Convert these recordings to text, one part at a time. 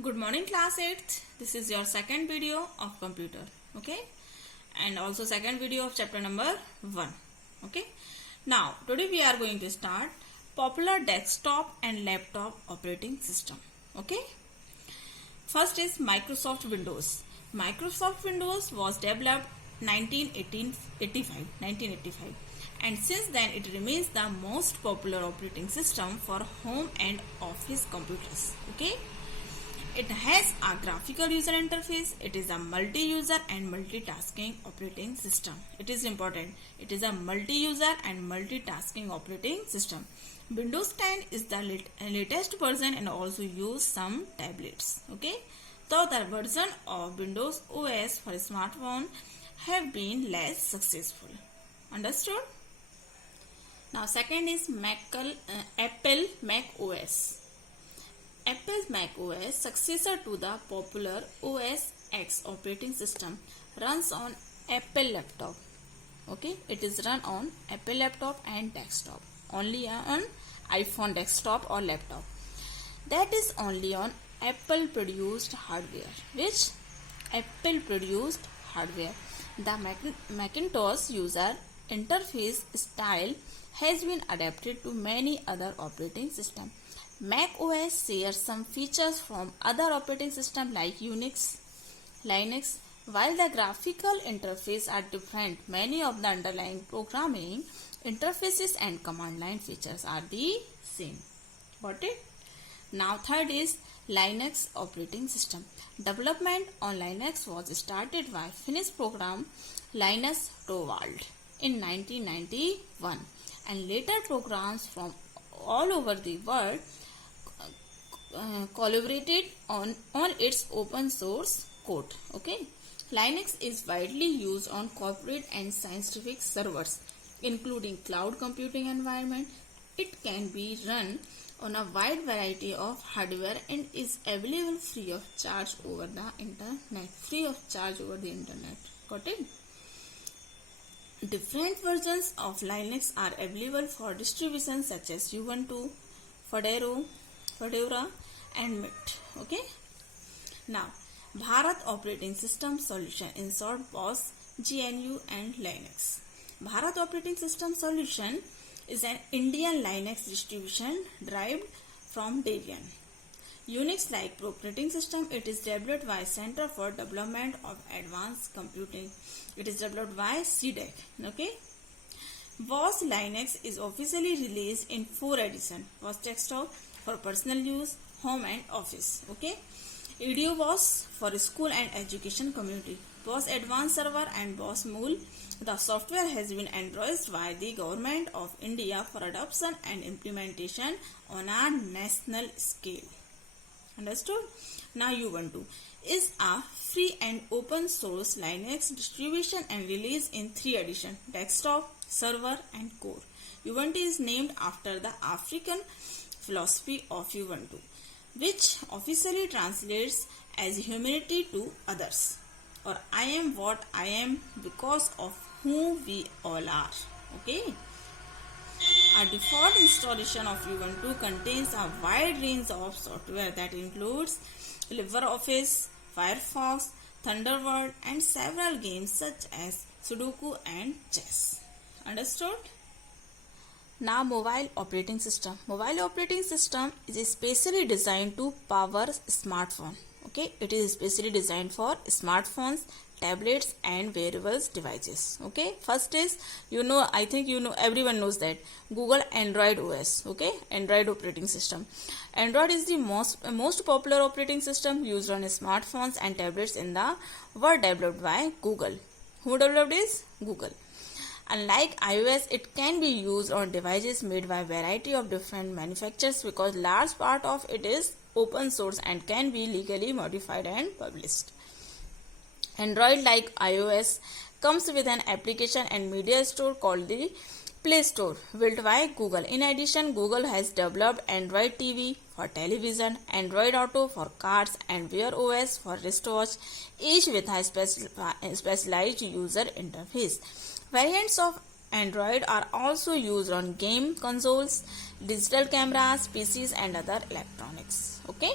Good morning class 8th. This is your second video of computer. Okay. And also second video of chapter number 1. Okay. Now today we are going to start popular desktop and laptop operating system. Okay. First is Microsoft Windows. Microsoft Windows was developed 1985 and since then it remains the most popular operating system for home and office computers. Okay. It has a graphical user interface. It is a multi-user and multitasking operating system. It is important. It is a multi-user and multitasking operating system. Windows 10 is the latest version and also use some tablets. Okay. So the version of Windows OS for smartphone have been less successful. Understood? Now second is Apple Mac OS. Apple's Mac OS, successor to the popular OS X operating system, runs on Apple laptop. Okay, it is run on Apple laptop and desktop. Only on iPhone desktop or laptop. That is only on Apple produced hardware. Which Apple produced hardware? The Macintosh user interface style has been adapted to many other operating systems. Mac OS shares some features from other operating systems like Unix, Linux. While the graphical interface are different, many of the underlying programming interfaces and command line features are the same. Got it? Now third is Linux operating system. Development on Linux was started by Finnish program Linus Torvald in 1991 and later programs from all over the world collaborated on its open source code. Okay, Linux is widely used on corporate and scientific servers, including cloud computing environment. It can be run on a wide variety of hardware and is available free of charge over the internet. Got it? Different versions of Linux are available for distributions such as Ubuntu, Fedora and Mint. Okay. Now, Bharat Operating System Solution, in short BOS, GNU and Linux. Bharat Operating System Solution is an Indian Linux distribution derived from Debian. Unix-like operating system, it is developed by Center for Development of Advanced Computing. It is developed by CDEC. Okay. BOS Linux is officially released in 4 editions. BOS Desktop for personal use, home and office. Okay. EDU BOS for school and education community. BOS Advanced Server and BOS Mool. The software has been endorsed by the Government of India for adoption and implementation on a national scale. Understood? Now Ubuntu is a free and open source Linux distribution and released in 3 editions: desktop, server and core. Ubuntu is named after the African philosophy of Ubuntu, which officially translates as humanity to others, or I am what I am because of who we all are. Okay. A default installation of Ubuntu contains a wide range of software that includes LibreOffice, Firefox, Thunderbird and several games such as Sudoku and chess. Understood? Now mobile operating system. Mobile operating system is specially designed to power smartphone. Okay, it is specially designed for smartphones, tablets and wearables devices. Okay, first is I think everyone knows that Google Android OS. Okay, Android operating system. Android is the most popular operating system used on smartphones and tablets in the world, developed by Google. Who developed is Google. Unlike iOS, it can be used on devices made by a variety of different manufacturers because large part of it is open source and can be legally modified and published. Android, like iOS, comes with an application and media store called the Play Store, built by Google. In addition, Google has developed Android TV for television, Android Auto for cars, and Wear OS for wristwatch, each with a specialized user interface. Variants of Android are also used on game consoles, digital cameras, PCs and other electronics. Okay.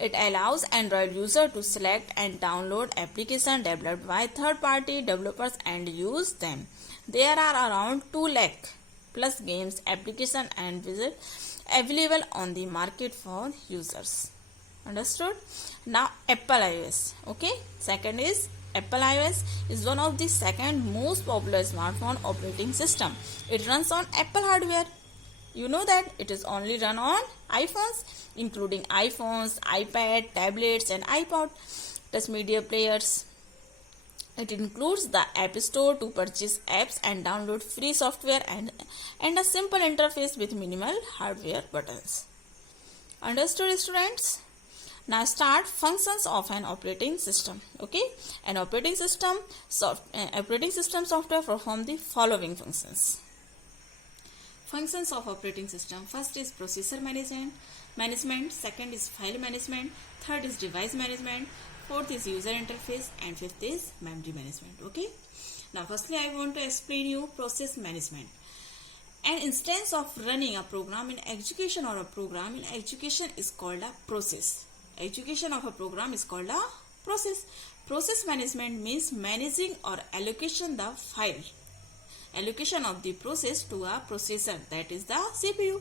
It allows Android user to select and download applications developed by third-party developers and use them. There are around 2 lakh plus games, applications and widgets available on the market for users. Understood? Now Apple iOS. Okay. Second is Apple iOS is one of the second most popular smartphone operating system. It runs on Apple hardware. You know that it is only run on iPhones, including iPhones, iPad, tablets and iPod, touch media players. It includes the App Store to purchase apps and download free software and a simple interface with minimal hardware buttons. Understood, students? Now start functions of an operating system. Okay, an operating system software perform the following functions. Functions of operating system. First is processor management, second is file management, third is device management, fourth is user interface and fifth is memory management. Okay. Now firstly I want to explain you process management. An instance of running a program in execution or a program in execution is called a process. Execution of a program is called a process. Process management means managing or allocation the file. Allocation of the process to a processor, that is the CPU.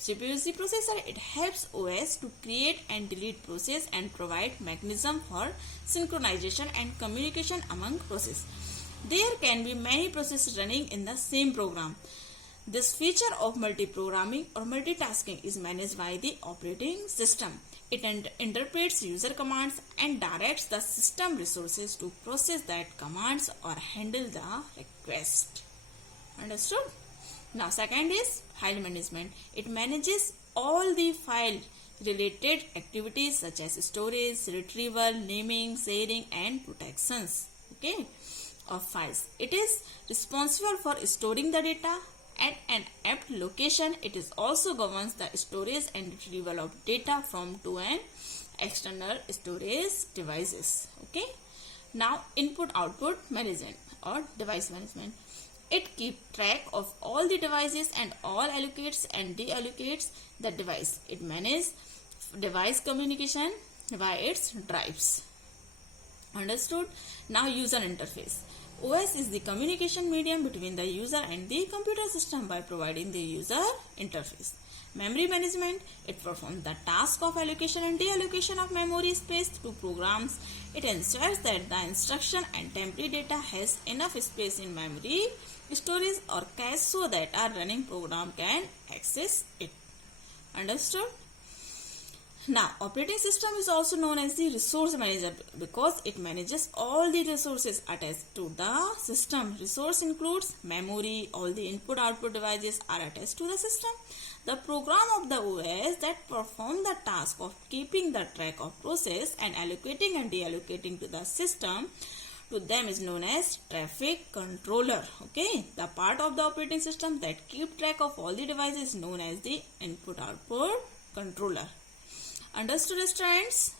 CPU is the processor. It helps OS to create and delete process and provide mechanism for synchronization and communication among processes. There can be many processes running in the same program. This feature of multi-programming or multitasking is managed by the operating system. It interprets user commands and directs the system resources to process that commands or handle the request. Understood? Now second is file management. It manages all the file related activities such as storage, retrieval, naming, sharing and protections, okay, of files. It is responsible for storing the data at an apt location. It is also governs the storage and retrieval of data from to and external storage devices. Okay. Now input output management or device management. It keeps track of all the devices and all allocates and deallocates the device. It manages device communication by its drives. Understood? Now user interface. OS is the communication medium between the user and the computer system by providing the user interface. Memory management. It performs the task of allocation and deallocation of memory space to programs. It ensures that the instruction and temporary data has enough space in memory, storage or cache so that a running program can access it. Understood? Now, operating system is also known as the resource manager because it manages all the resources attached to the system. Resource includes memory, all the input-output devices are attached to the system. The program of the OS that perform the task of keeping the track of process and allocating and deallocating to the system to them is known as traffic controller. Okay, the part of the operating system that keep track of all the devices is known as the input-output controller. Understood, students?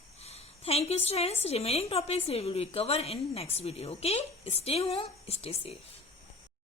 Thank you, students. Remaining topics we will cover in next video. Okay, stay home, stay safe.